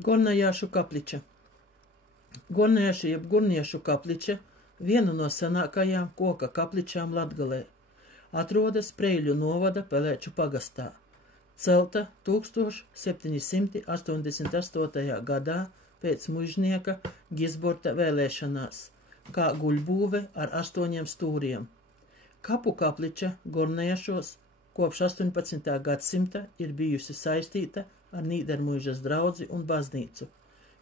Gornajāšu kapliča. Gornajāšu jeb Gurniešu kapliča, viena no senākajām koka kapličām Latgalē, atrodas Preiļu novada Pelēču pagastā. Celta 1788. gadā pēc mužnieka Gisborta vēlēšanās, kā guļbūve ar 8 stūriem. Kapu kapliča Gornajāšos kopš 18. gadsimta ir bijusi saistīta ar Nīdermuižas draudzi un baznīcu,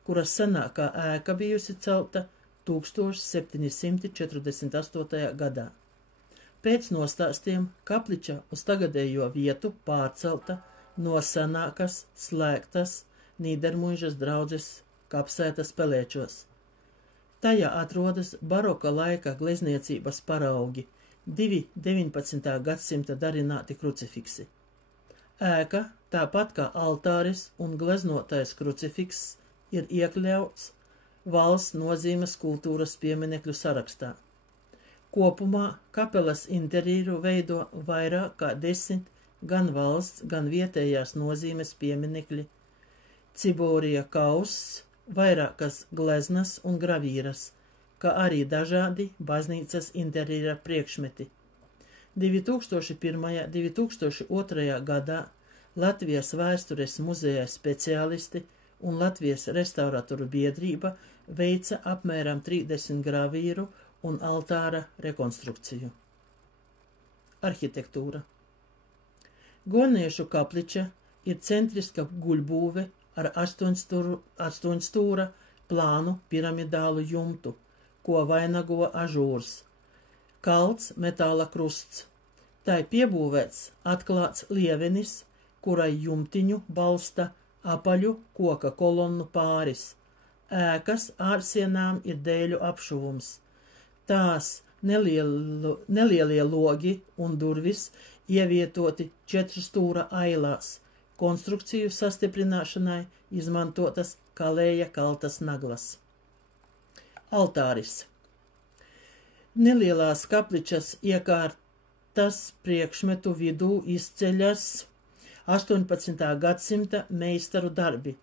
kuras senākā ēka bijusi celta 1748. gadā. Pēc nostāstiem kapliča uz tagadējo vietu pārcelta no senākas slēgtas Nīdermuižas draudzes kapsētas Pelēčos. Tajā atrodas baroka laika glezniecības paraugi, 2 19. gadsimta darināti krucifiksi. Ēka, tāpat kā altāris un gleznotais krucifiks, ir iekļauts valsts nozīmes kultūras pieminekļu sarakstā. Kopumā kapelas interjeru veido vairāk kā 10 gan valsts, gan vietējās nozīmes pieminekļi, ciborija kauss, vairākas gleznas un gravīras, kā arī dažādi baznīcas interjera priekšmeti. 2001. 2002. gadā Latvijas vēstures muzeja speciālisti un Latvijas restauratoru biedrība veica apmēram 30 gravīru un altāra rekonstrukciju. Arhitektūra. Gorniešu kapliča ir centriska guļbūve ar 8 stūra plānu piramidālu jumtu, ko vainago ažūrs, kalts metāla krusts. Tai piebūvēts atklāts lievenis, kurai jumtiņu balsta apaļu koka kolonnu pāris. Ēkas ārsienām ir dēļu apšuvums. Tās nelielie logi un durvis ievietoti 4 stūra ailās. Konstrukciju sastiprināšanai izmantotas kalēja kaltas naglas. Altāris. Nelielās kapličas iekārtas priekšmetu vidū izceļas 18. gadsimta meistaru darbi.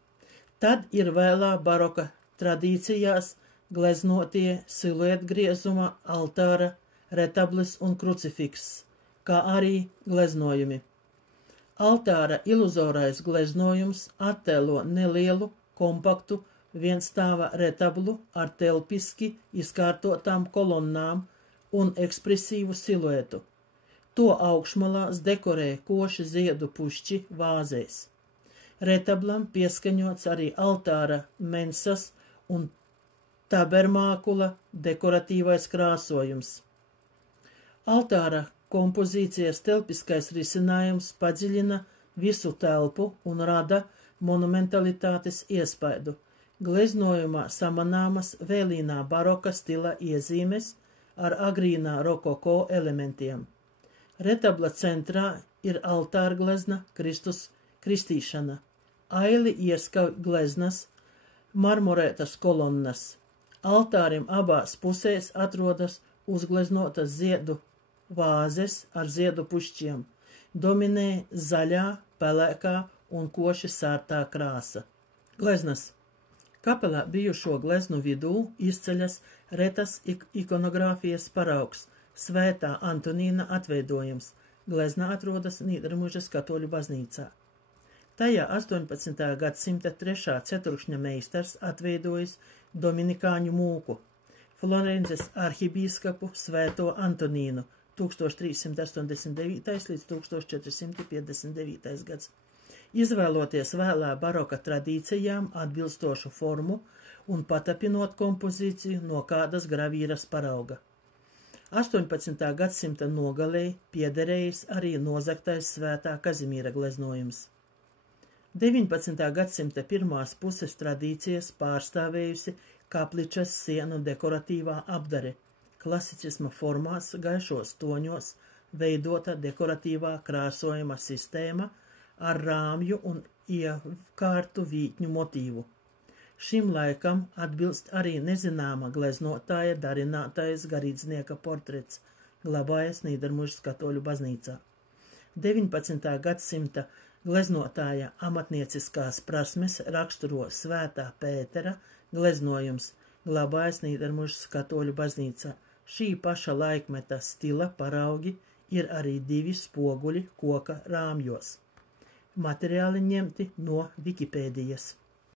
Tad ir vēlā baroka tradīcijās gleznotie siluetgriezuma altāra, retablis un krucifiks, kā arī gleznojumi. Altāra iluzorais gleznojums attēlo nelielu, kompaktu, vienstāva retablu ar telpiski izkārtotām kolonnām un ekspresīvu siluetu. To augšmalās dekorē koši ziedu pušķi vāzēs. Retablam pieskaņots arī altāra mensas un tabermākula dekoratīvais krāsojums. Altāra kompozīcijas telpiskais risinājums padziļina visu telpu un rada monumentalitātes iespaidu. Gleznojumā samanāmas vēlīnā baroka stila iezīmes ar agrīnā rokoko elementiem. Retabla centrā ir altāra glezna Kristus kristīšana. Aili ieskauj gleznas, marmorētas kolonnas. Altārim abās pusēs atrodas uzgleznotas ziedu vāzes ar ziedu pušķiem. Dominē zaļā, pelēkā un koši sārtā krāsa. Gleznas. Kapelā bijušo gleznu vidū izceļas retas ikonogrāfijas paraugs, Svētā Antonīna atveidojums. Glezna atrodas Nīdermuižas katoļu baznīcā. Tajā 18. gadsimta 3. ceturkšņa meistars atveidojis dominikāņu mūku, Florenzes arhibīskapu Svēto Antonīnu 1389. līdz 1459. gads. Izvēloties vēlā baroka tradīcijām atbilstošu formu un patapinot kompozīciju no kādas gravīras parauga. 18. gadsimta nogalē piederējis arī nozagtais Svētā Kazimīra gleznojums. 19. gadsimta pirmās puses tradīcijas pārstāvējusi kapličas sienu dekoratīvā apdare, klasicisma formās gaišos toņos veidota dekoratīvā krāsojuma sistēma ar rāmju un iekārtu vītņu motīvu. Šim laikam atbilst arī nezināma gleznotāja darinātais garīdznieka portrets, glabājas Nīdermuižas katoļu baznīcā. 19. gadsimta Gleznotāja amatnieciskās prasmes raksturo Svētā Pētera gleznojums, glabājas Nīdermužas katoļu baznīcā. Šī paša laikmeta stila paraugi ir arī 2 spoguļi koka rāmjos. Materiāli ņemti no Wikipēdijas.